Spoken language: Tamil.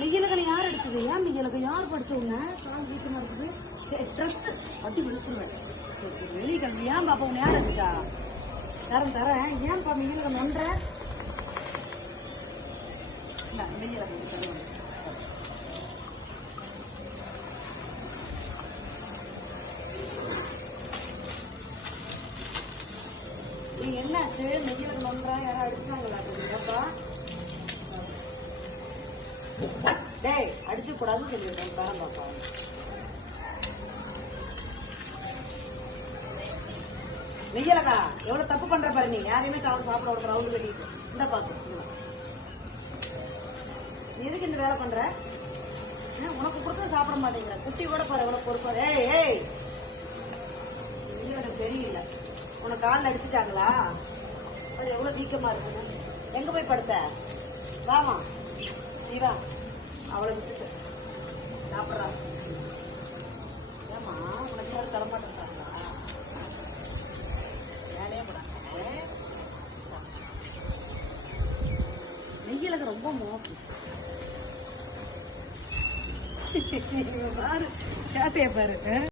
மிகிலகனை யார் அடிச்சது? ஏன் மிகிலக யார் படிச்ச உடனே கால் வீக்கமா இருக்குது? ட்ரெஸ் அப்படி விழுத்துருவேன். வெளியே கல்வி ஏன் பாப்பா உன்னை யார் அடிச்சா? தரேன். ஏன்பா மிகிலகன் ஒன்ற நீங்க என்னாச்சு? மிகிலகன் ஒன்றா யாரும் அடிச்சாங்களா? டேய் அடிச்சு கூடாதுன்னு சொல்லிடுறேன். தரம் பாப்பா மிகிலகா எவ்வளவு தப்பு பண்ற பாரு. நீ யாரையுமே சாப்பிட ஒரு ரவுண்டு கட்டிட்டு இந்த பாக்கு எதுக்கு இந்த வேலை பண்ற? உனக்கு கொடுத்து சாப்பிட மாட்டேங்கிற. குட்டி கூட பாரு எவ்வளவு பொறுப்பாரு. ஏய் எனக்கு தெரியல. உனக்கு காலில் அடிச்சுட்டாங்களா? அது எவ்வளவு வீக்கமா இருக்குது. எங்க போய் படுத்த? வாமா நீ வா. அவளை விட்டுட்டு சாப்பிட்றா. ஏமா உனக்கு யாரும் தரமாட்டேங்கிறாங்களா? வேலையே போடாங்க. நெய்யலுக்கு ரொம்ப மோசம். பாரு சேட்டையை பாரு.